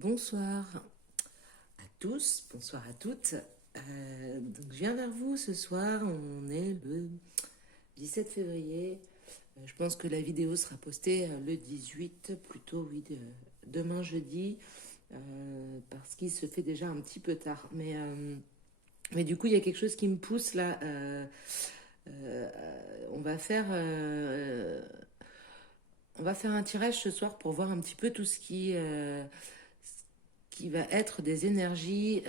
Bonsoir à tous, bonsoir à toutes. Donc je viens vers vous ce soir, on est le 17 février. Je pense que la vidéo sera postée le 18, plutôt oui, demain jeudi, parce qu'il se fait déjà un petit peu tard. Mais du coup, il y a quelque chose qui me pousse là. Euh, on va faire... on va faire un tirage ce soir pour voir un petit peu tout ce qui va être des énergies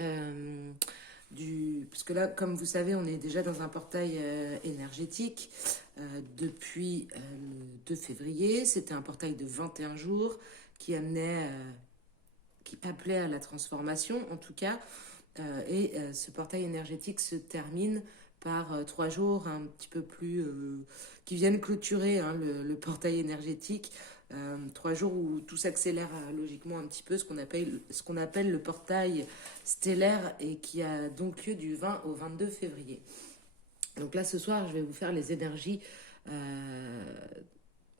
parce que là, comme vous savez, on est déjà dans un portail énergétique depuis le 2 février. C'était un portail de 21 jours qui qui appelait à la transformation, en tout cas. Ce portail énergétique se termine par 3 jours un petit peu plus qui viennent clôturer le portail énergétique. 3 jours où tout s'accélère logiquement un petit peu, ce qu'on appelle le portail stellaire et qui a donc lieu du 20 au 22 février. Donc là, ce soir, je vais vous faire les énergies. On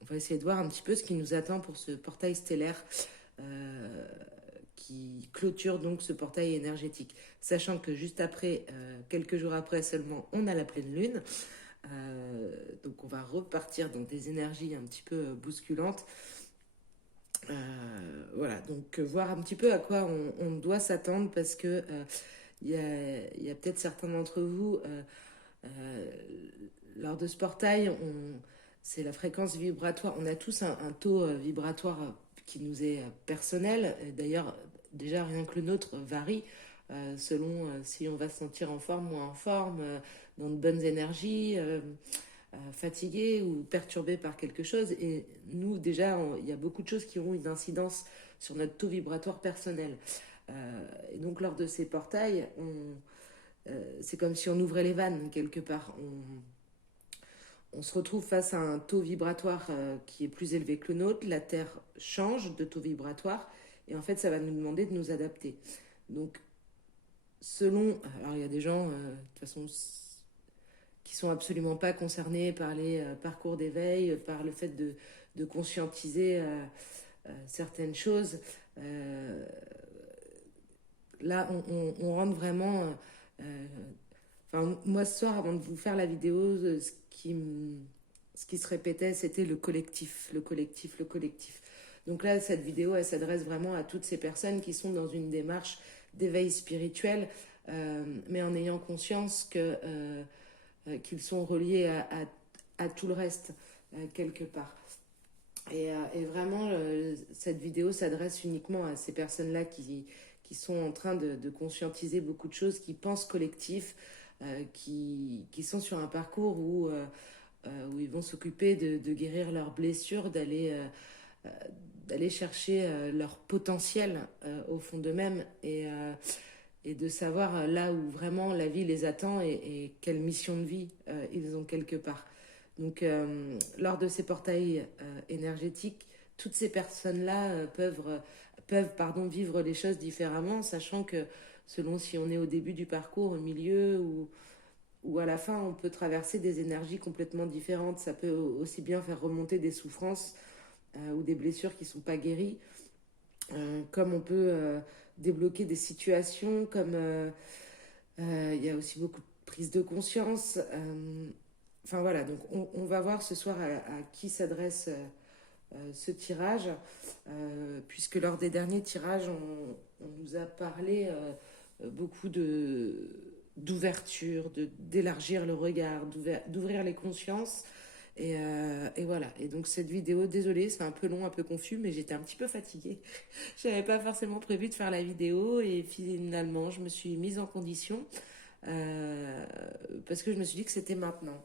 va essayer de voir un petit peu ce qui nous attend pour ce portail stellaire euh, qui clôture donc ce portail énergétique. Sachant que juste après, quelques jours après seulement, on a la pleine lune. Donc on va repartir dans des énergies un petit peu bousculantes. Voilà, donc voir un petit peu à quoi on doit s'attendre parce que il y a peut-être certains d'entre vous, euh, lors de ce portail, c'est la fréquence vibratoire. On a tous un taux vibratoire qui nous est personnel. D'ailleurs, déjà rien que le nôtre varie selon si on va se sentir en forme ou en forme, dans de bonnes énergies, fatigué ou perturbé par quelque chose. Et nous, déjà, il y a beaucoup de choses qui ont une incidence sur notre taux vibratoire personnel. Et donc, lors de ces portails, c'est comme si on ouvrait les vannes quelque part. On se retrouve face à un taux vibratoire qui est plus élevé que le nôtre. La Terre change de taux vibratoire et en fait, ça va nous demander de nous adapter. Donc, alors il y a des gens, de toute façon, qui sont absolument pas concernés par les parcours d'éveil, par le fait de conscientiser certaines choses. Euh, Là, on rentre vraiment. Enfin, moi, ce soir, avant de vous faire la vidéo, ce qui se répétait, c'était le collectif, le collectif, le collectif. Donc là, cette vidéo, elle s'adresse vraiment à toutes ces personnes qui sont dans une démarche d'éveil spirituel, mais en ayant conscience qu'ils sont reliés à tout le reste, quelque part. Et vraiment, cette vidéo s'adresse uniquement à ces personnes-là qui sont en train de conscientiser beaucoup de choses, qui pensent collectif, qui sont sur un parcours où ils vont s'occuper de guérir leurs blessures, euh, d'aller chercher leur potentiel au fond d'eux-mêmes et de savoir là où vraiment la vie les attend et quelle mission de vie ils ont quelque part. Donc, lors de ces portails énergétiques, toutes ces personnes-là peuvent vivre les choses différemment, sachant que selon si on est au début du parcours, au milieu ou à la fin, on peut traverser des énergies complètement différentes. Ça peut aussi bien faire remonter des souffrances ou des blessures qui ne sont pas guéries, comme on peut débloquer des situations, comme il y a aussi beaucoup de prise de conscience. Enfin voilà, donc on va voir ce soir à qui s'adresse ce tirage, puisque lors des derniers tirages, on nous a parlé beaucoup d'ouverture, d'élargir le regard, d'ouvrir les consciences. Et voilà. Et donc cette vidéo, désolée, c'est un peu long, un peu confus, mais j'étais un petit peu fatiguée. J'avais pas forcément prévu de faire la vidéo et finalement, je me suis mise en condition euh, parce que je me suis dit que c'était maintenant.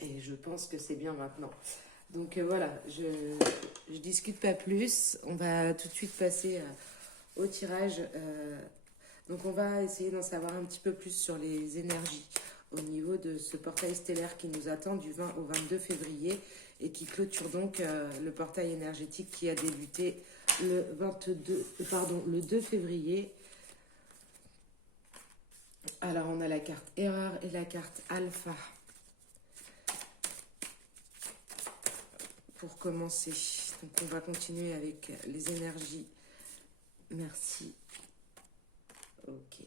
Et je pense que c'est bien maintenant. Donc voilà, je discute pas plus. On va tout de suite passer au tirage. Donc on va essayer d'en savoir un petit peu plus sur les énergies au niveau de ce portail stellaire qui nous attend du 20 au 22 février et qui clôture donc le portail énergétique qui a débuté le 2 février. Alors on a la carte erreur et la carte alpha pour commencer. Donc on va continuer avec les énergies Merci. Ok.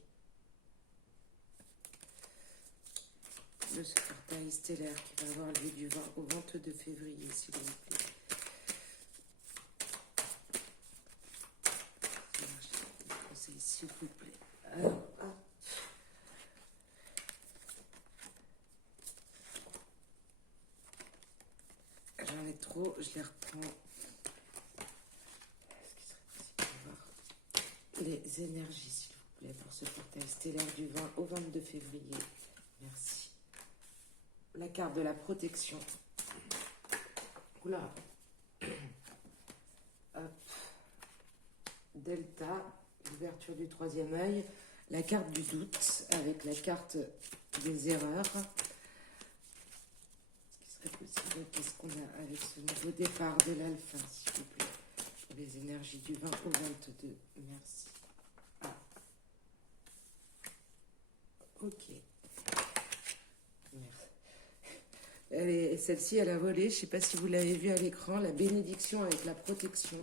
De ce portail stellaire qui va avoir lieu du 20 au 22 février, s'il vous plaît. Conseil, s'il vous plaît. Alors, j'en ai trop, je les reprends. Est-ce qu'il serait possible de voir les énergies, s'il vous plaît, pour ce portail stellaire du 20 au 22 février? Merci. La carte de la protection. Oula. Hop. Delta, l'ouverture du troisième œil. La carte du doute avec la carte des erreurs. Est-ce qu'il serait possible? Qu'est-ce qu'on a avec ce nouveau départ de l'alpha, s'il vous plaît? Pour les énergies du 20 au 22. Merci. Ah. Ok. Merci. Celle-ci, elle a volé. Je ne sais pas si vous l'avez vu à l'écran. La bénédiction avec la protection.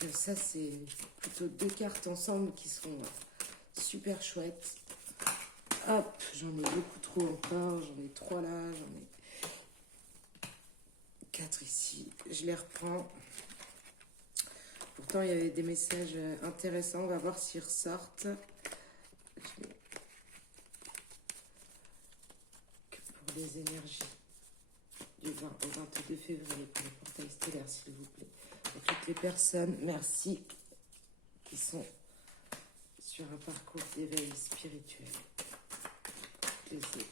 Donc ça, c'est plutôt deux cartes ensemble qui sont super chouettes. Hop, j'en ai beaucoup trop encore. J'en ai 3 là, j'en ai 4 ici. Je les reprends. Pourtant, il y avait des messages intéressants. On va voir s'ils ressortent. Pour les énergies du 20 au 22 février pour le portail stellaire, s'il vous plaît. Pour toutes les personnes, merci, qui sont sur un parcours d'éveil spirituel. Ok.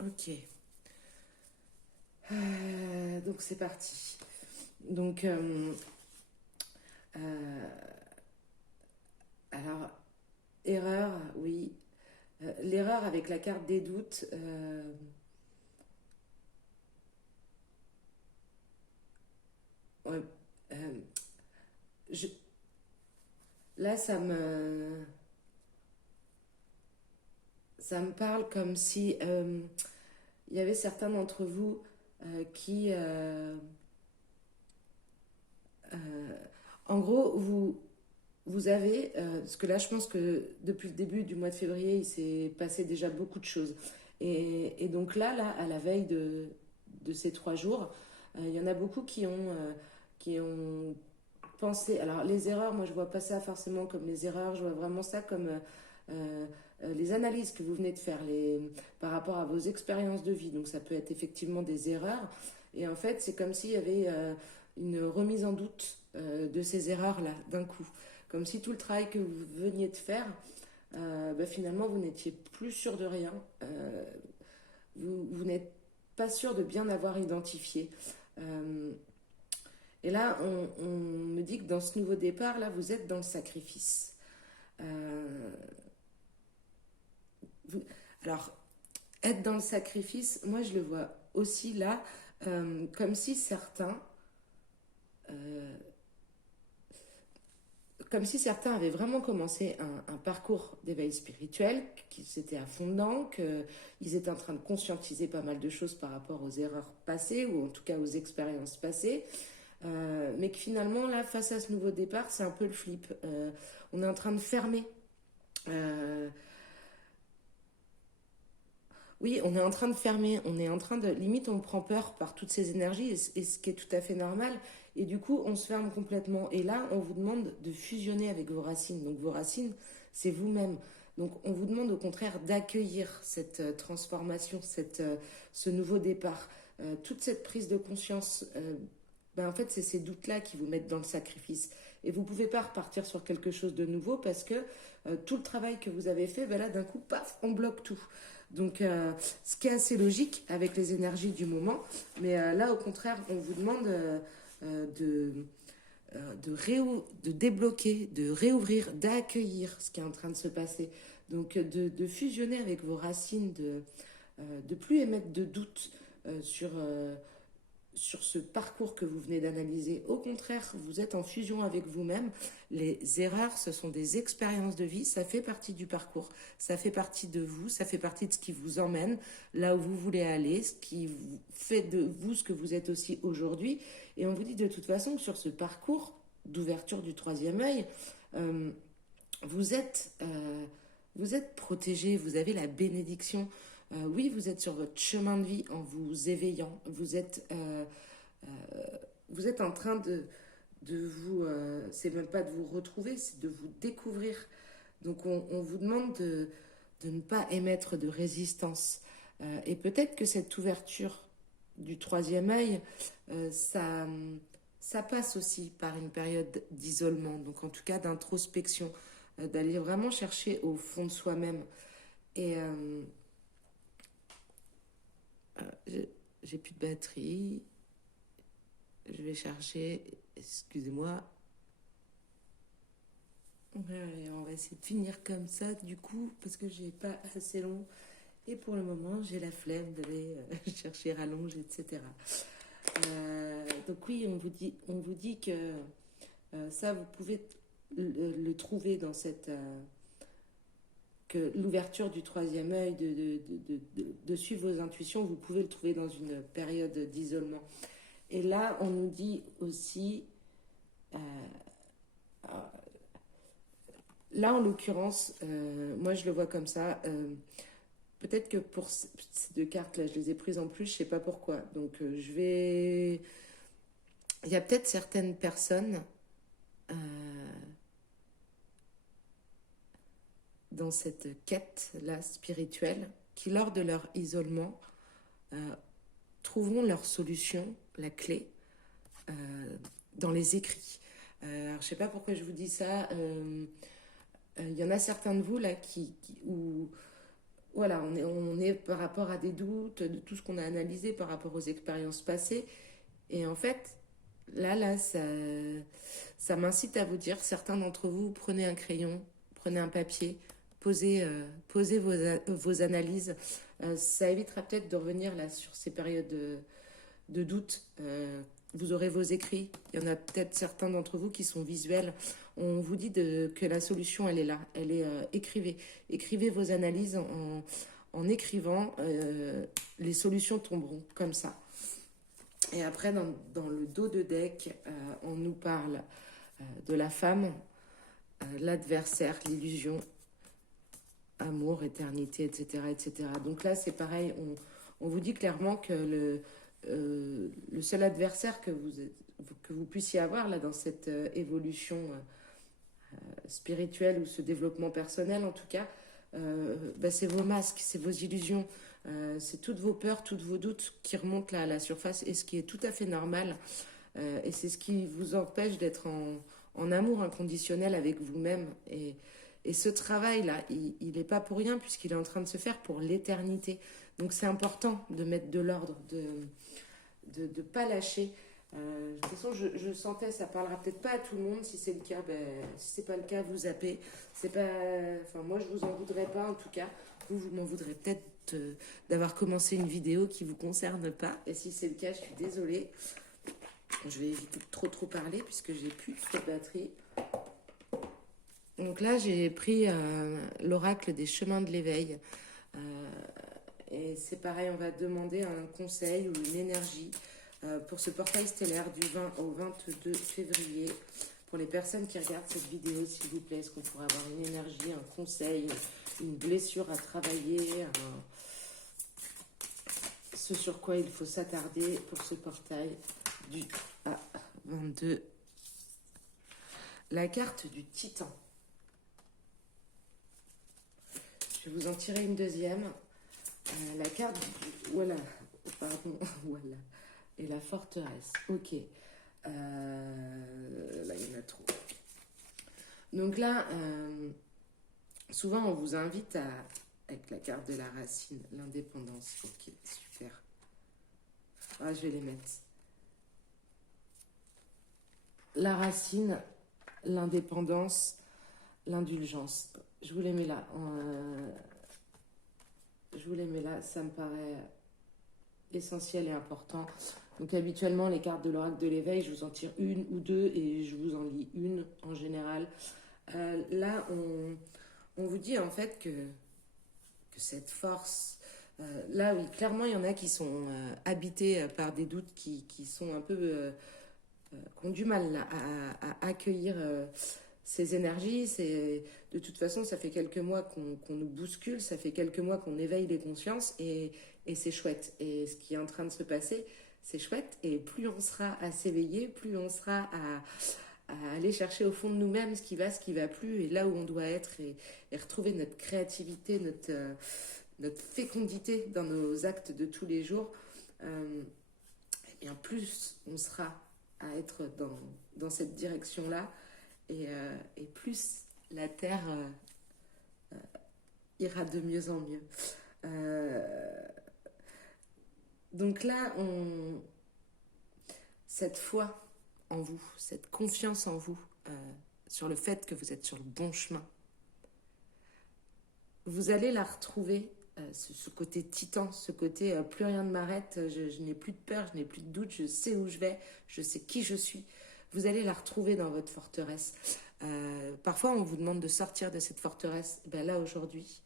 Ok. Donc c'est parti. Donc, alors, erreur, oui. L'erreur avec la carte des doutes. Ouais, je, là, ça me parle comme si il y avait certains d'entre vous qui, en gros, vous avez, parce que là, je pense que depuis le début du mois de février, il s'est passé déjà beaucoup de choses. Et donc là, à la veille de ces 3 jours, il y en a beaucoup qui ont pensé. Alors, les erreurs, moi, je vois pas ça forcément comme les erreurs, je vois vraiment ça comme euh, les analyses que vous venez de faire par rapport à vos expériences de vie. Donc, ça peut être effectivement des erreurs. Et en fait, c'est comme s'il y avait une remise en doute de ces erreurs-là d'un coup. Comme si tout le travail que vous veniez de faire, finalement, vous n'étiez plus sûr de rien. Vous n'êtes pas sûr de bien avoir identifié. Et là, on me dit que dans ce nouveau départ, là, vous êtes dans le sacrifice. Euh, alors, être dans le sacrifice, moi, je le vois aussi là, comme si euh, avaient vraiment commencé un parcours d'éveil spirituel, qu'ils étaient à fond dedans, qu'ils étaient en train de conscientiser pas mal de choses par rapport aux erreurs passées, ou en tout cas aux expériences passées, mais que finalement, là, face à ce nouveau départ, c'est un peu le flip. On est en train de fermer. Euh, oui, on est en train de fermer. On est en train de. Limite, on prend peur par toutes ces énergies, et ce qui est tout à fait normal. Et du coup, on se ferme complètement. Et là, on vous demande de fusionner avec vos racines. Donc, vos racines, c'est vous-même. Donc, on vous demande au contraire d'accueillir cette transformation, ce nouveau départ, toute cette prise de conscience. En fait, c'est ces doutes-là qui vous mettent dans le sacrifice. Et vous ne pouvez pas repartir sur quelque chose de nouveau parce que tout le travail que vous avez fait, là, d'un coup, paf, on bloque tout. Donc, ce qui est assez logique avec les énergies du moment. Mais là, au contraire, on vous demande de débloquer, de réouvrir, d'accueillir ce qui est en train de se passer. Donc, de fusionner avec vos racines, de plus émettre de doutes sur sur ce parcours que vous venez d'analyser. Au contraire, vous êtes en fusion avec vous-même. Les erreurs, ce sont des expériences de vie, ça fait partie du parcours, ça fait partie de vous, ça fait partie de ce qui vous emmène là où vous voulez aller, ce qui fait de vous ce que vous êtes aussi aujourd'hui. Et on vous dit de toute façon que sur ce parcours d'ouverture du troisième œil, euh, vous êtes, vous êtes protégé, vous avez la bénédiction. Oui, vous êtes sur votre chemin de vie en vous éveillant. Vous êtes en train de vous, c'est même pas de vous retrouver, c'est de vous découvrir. Donc on vous demande de ne pas émettre de résistance. Et peut-être que cette ouverture du troisième œil, ça passe aussi par une période d'isolement, donc en tout cas d'introspection, d'aller vraiment chercher au fond de soi-même. Et j'ai plus de batterie, je vais chercher, excusez-moi. Allez, on va essayer de finir comme ça du coup, parce que j'ai pas assez long. Et pour le moment, j'ai la flemme d'aller chercher rallonge, etc. Donc oui, on vous dit que ça, vous pouvez le trouver dans cette... que l'ouverture du troisième œil, de suivre vos intuitions, vous pouvez le trouver dans une période d'isolement. Et là, on nous dit aussi... là, en l'occurrence, moi, je le vois comme ça. Peut-être que pour ces deux cartes-là, je les ai prises en plus, je ne sais pas pourquoi. Donc, je vais... Il y a peut-être certaines personnes dans cette quête-là spirituelle qui, lors de leur isolement, trouveront leur solution, la clé, dans les écrits. Alors, je ne sais pas pourquoi je vous dis ça. Y en a certains de vous là où voilà, on est par rapport à des doutes, de tout ce qu'on a analysé par rapport aux expériences passées. Et en fait, ça m'incite à vous dire, certains d'entre vous, prenez un crayon, prenez un papier, posez vos analyses. Ça évitera peut-être de revenir là sur ces périodes de doute. Vous aurez vos écrits. Il y en a peut-être certains d'entre vous qui sont visuels. On vous dit que la solution, elle est là. Elle est écrivez. Écrivez vos analyses en écrivant. Les solutions tomberont comme ça. Et après, dans le dos de deck, on nous parle de la femme, l'adversaire, l'illusion, amour, éternité, etc., etc. Donc là, c'est pareil. On vous dit clairement que le seul adversaire que vous puissiez avoir là dans cette évolution spirituelle ou ce développement personnel en tout cas, c'est vos masques, c'est vos illusions, c'est toutes vos peurs, tous vos doutes qui remontent là à la surface, et ce qui est tout à fait normal, et c'est ce qui vous empêche d'être en amour inconditionnel avec vous-même. Et ce travail-là, il n'est pas pour rien puisqu'il est en train de se faire pour l'éternité. Donc c'est important de mettre de l'ordre, de ne pas lâcher. De toute façon, je sentais, ça parlera peut-être pas à tout le monde. Si c'est le cas, si c'est pas le cas, vous zappez. C'est pas, enfin, moi, je vous en voudrais pas en tout cas. Vous m'en voudrez peut-être d'avoir commencé une vidéo qui vous concerne pas. Et si c'est le cas, je suis désolée. Je vais éviter de trop parler puisque j'ai plus trop de batterie. Donc là, j'ai pris l'oracle des chemins de l'éveil. Et c'est pareil, on va demander un conseil ou une énergie pour ce portail stellaire du 20 au 22 février. Pour les personnes qui regardent cette vidéo, s'il vous plaît, est-ce qu'on pourrait avoir une énergie, un conseil, une blessure à travailler, ce sur quoi il faut s'attarder pour ce portail du 22. La carte du Titan. Je vais vous en tirer une deuxième. La carte du... Voilà. Pardon. Voilà. Et la forteresse. Ok. Là, il y en a trop. Donc là, souvent, on vous invite avec la carte de la racine, l'indépendance. Ok, super. Ah, je vais les mettre. La racine, l'indépendance, l'indulgence. Je vous les mets là. Je vous les mets là. Ça me paraît essentiel et important. Donc habituellement, les cartes de l'oracle de l'éveil, je vous en tire une ou deux et je vous en lis une en général. Là, on vous dit en fait que cette force, là oui, clairement, il y en a qui sont habités par des doutes qui sont un peu, qui ont du mal là, à accueillir ces énergies. De toute façon, ça fait quelques mois qu'on nous bouscule, ça fait quelques mois qu'on éveille les consciences et c'est chouette. Et ce qui est en train de se passer, c'est chouette. Et plus on sera à s'éveiller, plus on sera à aller chercher au fond de nous-mêmes ce qui va plus, et là où on doit être, et retrouver notre créativité, notre fécondité dans nos actes de tous les jours, et bien plus on sera à être dans cette direction-là, et plus la Terre ira de mieux en mieux. Donc là, cette foi en vous, cette confiance en vous, sur le fait que vous êtes sur le bon chemin, vous allez la retrouver, ce côté titan, ce côté plus rien ne m'arrête, je n'ai plus de peur, je n'ai plus de doute, je sais où je vais, je sais qui je suis. Vous allez la retrouver dans votre forteresse. Parfois, on vous demande de sortir de cette forteresse. Ben là, aujourd'hui,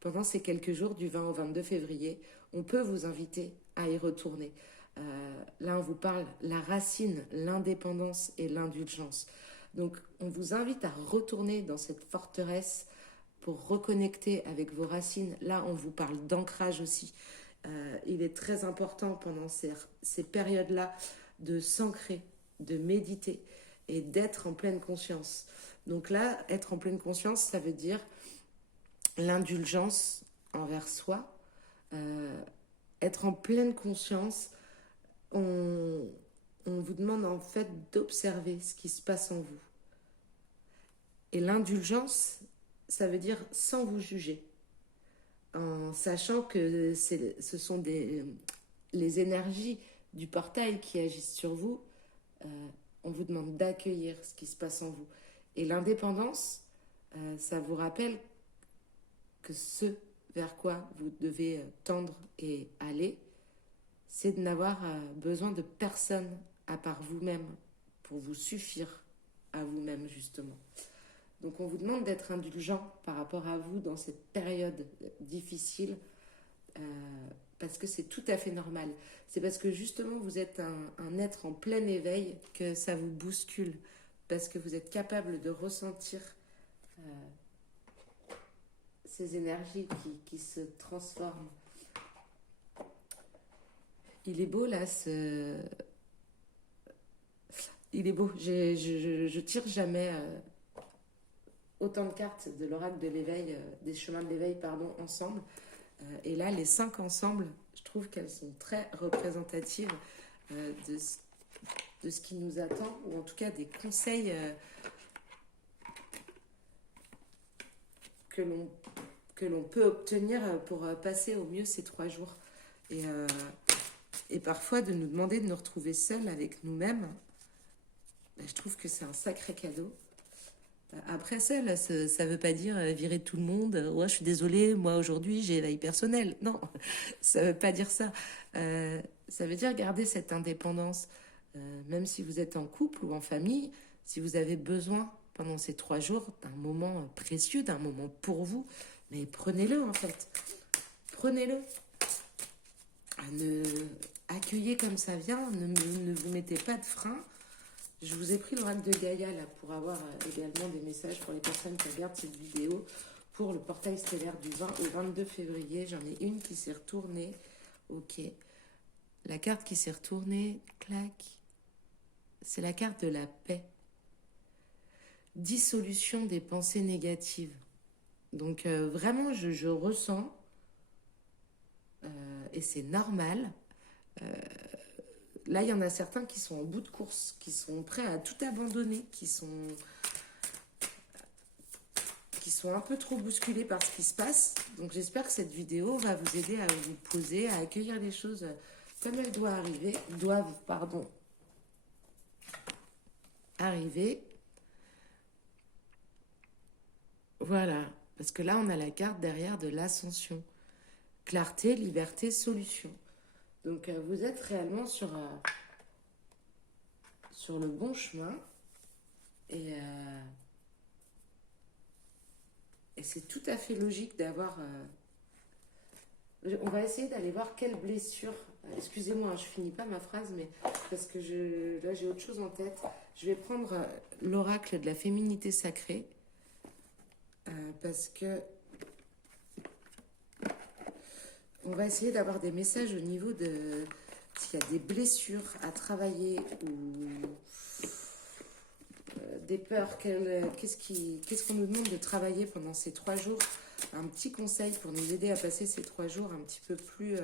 pendant ces quelques jours, du 20 au 22 février, on peut vous inviter à y retourner. Là, on vous parle la racine, l'indépendance et l'indulgence. Donc, on vous invite à retourner dans cette forteresse pour reconnecter avec vos racines. Là, on vous parle d'ancrage aussi. Il est très important pendant ces périodes-là de s'ancrer, de méditer et d'être en pleine conscience. Donc là, être en pleine conscience, ça veut dire l'indulgence envers soi, être en pleine conscience. On vous demande en fait d'observer ce qui se passe en vous. Et l'indulgence, ça veut dire sans vous juger, en sachant que ce sont les énergies du portail qui agissent sur vous. On vous demande d'accueillir ce qui se passe en vous. Et l'indépendance, ça vous rappelle que ce vers quoi vous devez tendre et aller, c'est de n'avoir besoin de personne à part vous-même pour vous suffire à vous-même, justement. Donc on vous demande d'être indulgent par rapport à vous dans cette période difficile, parce que c'est tout à fait normal. C'est parce que justement vous êtes un être en plein éveil que ça vous bouscule, parce que vous êtes capable de ressentir ces énergies qui se transforment. Il est beau là, il est beau. Je tire jamais autant de cartes de l'oracle de l'éveil, des chemins de l'éveil, pardon, ensemble. Et là, les 5 ensemble, je trouve qu'elles sont très représentatives de ce qui nous attend, ou en tout cas des conseils que l'on peut obtenir pour passer au mieux ces 3 jours. Et parfois, de nous demander de nous retrouver seuls avec nous-mêmes, je trouve que c'est un sacré cadeau. Après ça ne veut pas dire virer tout le monde. Ouais, je suis désolée, moi aujourd'hui j'ai la vie personnelle. Non, ça ne veut pas dire ça. Ça veut dire garder cette indépendance. Même si vous êtes en couple ou en famille, si vous avez besoin pendant ces 3 jours d'un moment précieux, d'un moment pour vous, mais prenez-le en fait. Prenez-le. Accueillez comme ça vient, ne vous mettez pas de frein. Je vous ai pris l'oracle de Gaïa là pour avoir également des messages pour les personnes qui regardent cette vidéo pour le portail stellaire du 20 au 22 février. J'en ai une qui s'est retournée. Ok. La carte qui s'est retournée, clac. C'est la carte de la paix. Dissolution des pensées négatives. Donc vraiment, je ressens, et c'est normal. Là, il y en a certains qui sont en bout de course, qui sont prêts à tout abandonner, qui sont un peu trop bousculés par ce qui se passe. Donc j'espère que cette vidéo va vous aider à vous poser, à accueillir les choses comme elles doivent arriver. Voilà, parce que là, on a la carte derrière de l'ascension. Clarté, liberté, solution. Donc vous êtes réellement sur le bon chemin et c'est tout à fait logique d'avoir... On va essayer d'aller voir quelle blessure... Excusez-moi, je finis pas ma phrase, mais parce que là j'ai autre chose en tête. Je vais prendre l'oracle de la féminité sacrée parce que on va essayer d'avoir des messages au niveau de s'il y a des blessures à travailler ou des peurs. Qu'est-ce qu'on nous demande de travailler pendant ces 3 jours? Un petit conseil pour nous aider à passer ces 3 jours un petit peu plus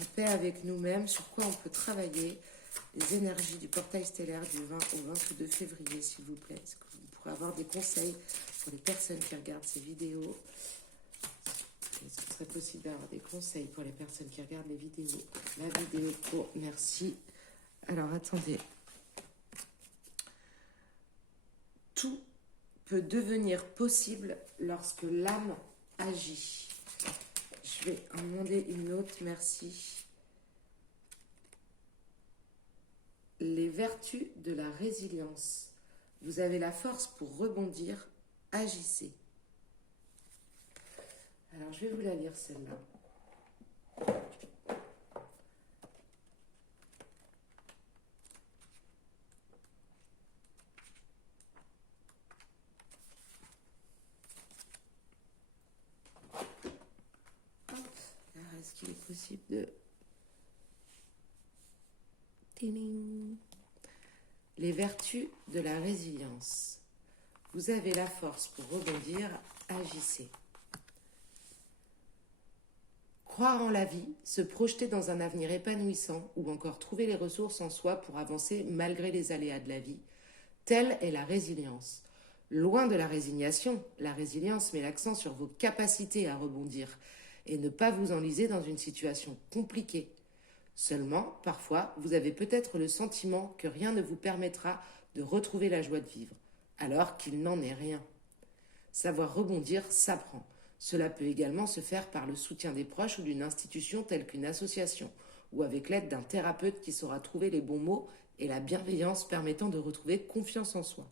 en paix avec nous-mêmes, sur quoi on peut travailler. Les énergies du portail stellaire du 20 au 22 février, s'il vous plaît. Est-ce que vous pourrez avoir des conseils pour les personnes qui regardent ces vidéos? Est-ce qu'il serait possible d'avoir des conseils pour les personnes qui regardent les vidéos? La vidéo pro, merci. Alors, attendez. Tout peut devenir possible lorsque l'âme agit. Je vais en demander une autre, merci. Les vertus de la résilience. Vous avez la force pour rebondir, agissez. Alors, je vais vous la lire, celle-là. Hop. Alors, est-ce qu'il est possible de... Les vertus de la résilience. Vous avez la force pour rebondir, agissez. Croire en la vie, se projeter dans un avenir épanouissant ou encore trouver les ressources en soi pour avancer malgré les aléas de la vie, telle est la résilience. Loin de la résignation, la résilience met l'accent sur vos capacités à rebondir et ne pas vous enliser dans une situation compliquée. Seulement, parfois, vous avez peut-être le sentiment que rien ne vous permettra de retrouver la joie de vivre, alors qu'il n'en est rien. Savoir rebondir s'apprend. Cela peut également se faire par le soutien des proches ou d'une institution telle qu'une association, ou avec l'aide d'un thérapeute qui saura trouver les bons mots et la bienveillance permettant de retrouver confiance en soi.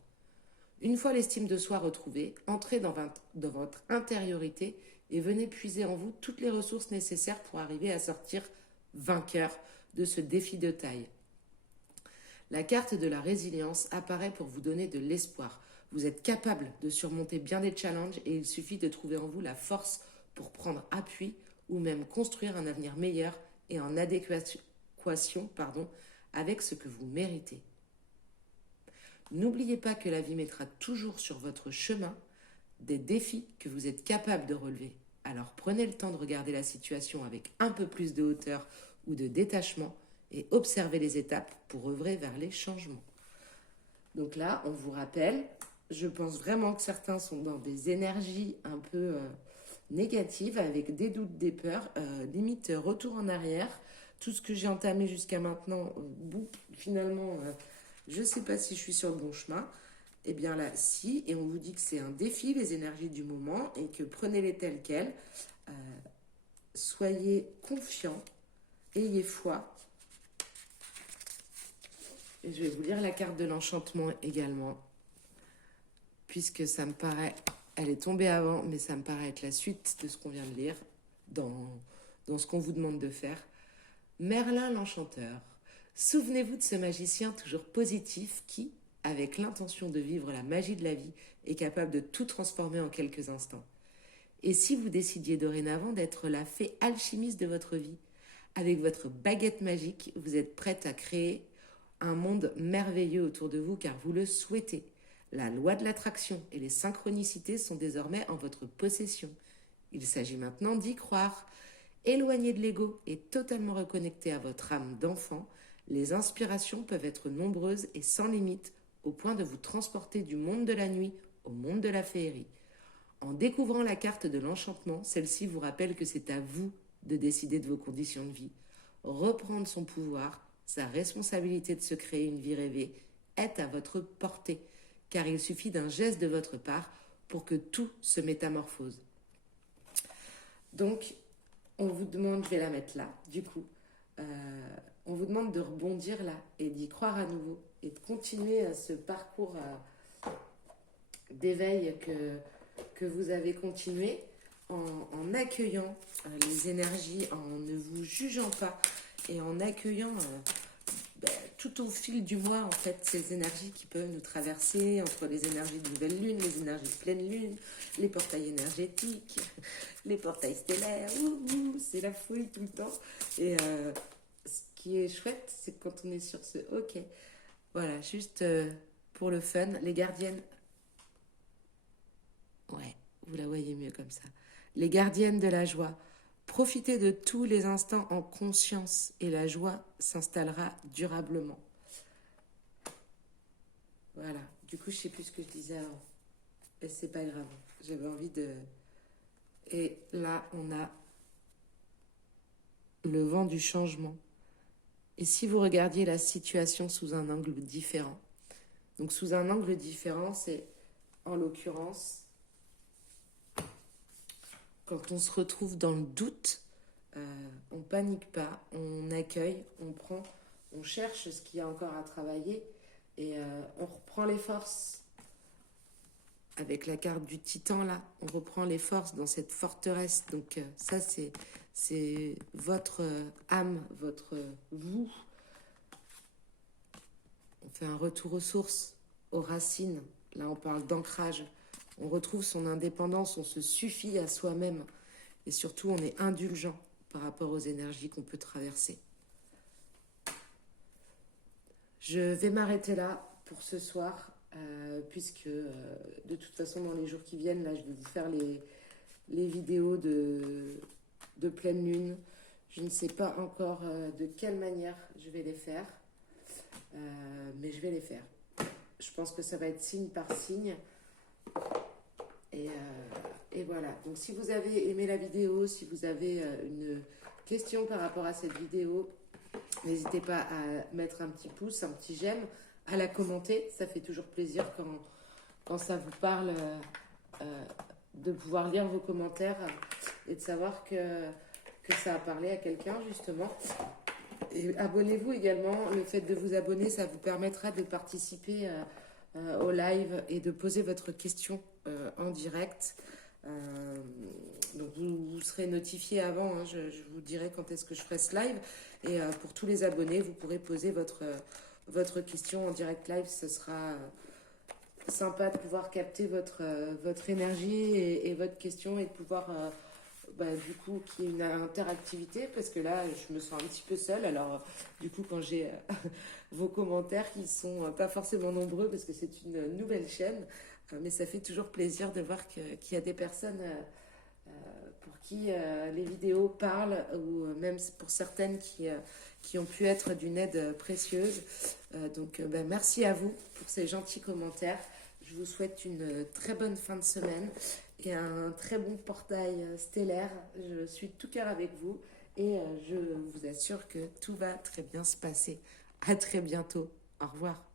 Une fois l'estime de soi retrouvée, entrez dans votre intériorité et venez puiser en vous toutes les ressources nécessaires pour arriver à sortir vainqueur de ce défi de taille. La carte de la résilience apparaît pour vous donner de l'espoir. Vous êtes capable de surmonter bien des challenges et il suffit de trouver en vous la force pour prendre appui ou même construire un avenir meilleur et en adéquation avec ce que vous méritez. N'oubliez pas que la vie mettra toujours sur votre chemin des défis que vous êtes capable de relever. Alors prenez le temps de regarder la situation avec un peu plus de hauteur ou de détachement et observez les étapes pour œuvrer vers les changements. Donc là, on vous rappelle, je pense vraiment que certains sont dans des énergies un peu négatives, avec des doutes, des peurs, limite retour en arrière. Tout ce que j'ai entamé jusqu'à maintenant, finalement, je ne sais pas si je suis sur le bon chemin. Eh bien là, si, et on vous dit que c'est un défi, les énergies du moment, et que prenez-les telles quelles. Soyez confiants, ayez foi. Et je vais vous lire la carte de l'enchantement également, puisque ça me paraît, elle est tombée avant, mais ça me paraît être la suite de ce qu'on vient de lire, dans ce qu'on vous demande de faire. Merlin l'enchanteur. Souvenez-vous de ce magicien toujours positif qui, avec l'intention de vivre la magie de la vie, est capable de tout transformer en quelques instants. Et si vous décidiez dorénavant d'être la fée alchimiste de votre vie, avec votre baguette magique, vous êtes prête à créer un monde merveilleux autour de vous car vous le souhaitez. La loi de l'attraction et les synchronicités sont désormais en votre possession. Il s'agit maintenant d'y croire. Éloigné de l'ego et totalement reconnecté à votre âme d'enfant, les inspirations peuvent être nombreuses et sans limite, au point de vous transporter du monde de la nuit au monde de la féerie. En découvrant la carte de l'enchantement, celle-ci vous rappelle que c'est à vous de décider de vos conditions de vie. Reprendre son pouvoir, sa responsabilité de se créer une vie rêvée, est à votre portée, car il suffit d'un geste de votre part pour que tout se métamorphose. Donc, On vous demande, je vais la mettre là, du coup, on vous demande de rebondir là et d'y croire à nouveau et de continuer ce parcours d'éveil que vous avez continué en accueillant les énergies, en ne vous jugeant pas et en accueillant tout au fil du mois en fait ces énergies qui peuvent nous traverser entre les énergies de nouvelle lune, les énergies de pleine lune, les portails énergétiques, les portails stellaires, c'est la folie tout le temps. Et ce qui est chouette, c'est que quand on est sur ce ok, voilà, juste pour le fun, les gardiennes. Ouais, vous la voyez mieux comme ça. Les gardiennes de la joie. Profitez de tous les instants en conscience et la joie s'installera durablement. Voilà. Du coup, je sais plus ce que je disais avant. Et c'est pas grave. J'avais envie de... Et là, on a le vent du changement. Et si vous regardiez la situation sous un angle différent, donc sous un angle différent, c'est en l'occurrence quand on se retrouve dans le doute, on panique pas, on accueille, on prend, on cherche ce qu'il y a encore à travailler et on reprend les forces. Avec la carte du titan là, on reprend les forces dans cette forteresse. Donc ça c'est votre âme, votre vous. On fait un retour aux sources, aux racines. Là on parle d'ancrage. On retrouve son indépendance, on se suffit à soi-même. Et surtout, on est indulgent par rapport aux énergies qu'on peut traverser. Je vais m'arrêter là pour ce soir, puisque de toute façon, dans les jours qui viennent, là, je vais vous faire les vidéos de pleine lune. Je ne sais pas encore de quelle manière je vais les faire, mais je vais les faire. Je pense que ça va être signe par signe. Et voilà, donc si vous avez aimé la vidéo, si vous avez une question par rapport à cette vidéo, n'hésitez pas à mettre un petit pouce, un petit j'aime, à la commenter. Ça fait toujours plaisir quand ça vous parle de pouvoir lire vos commentaires et de savoir que ça a parlé à quelqu'un justement. Et abonnez-vous également. Le fait de vous abonner, ça vous permettra de participer au live et de poser votre question en direct. Donc vous serez notifié avant, hein, je vous dirai quand est-ce que je ferai ce live. Et pour tous les abonnés, vous pourrez poser votre question en direct live. Ce sera sympa de pouvoir capter votre énergie et votre question et de pouvoir du coup qu'il y ait une interactivité, parce que là je me sens un petit peu seule. Alors du coup quand j'ai vos commentaires qui sont pas forcément nombreux parce que c'est une nouvelle chaîne, mais ça fait toujours plaisir de voir qu'il y a des personnes pour qui les vidéos parlent, ou même pour certaines qui ont pu être d'une aide précieuse. Donc merci à vous pour ces gentils commentaires. Je vous souhaite une très bonne fin de semaine et un très bon portail stellaire. Je suis de tout cœur avec vous et je vous assure que tout va très bien se passer. À très bientôt. Au revoir.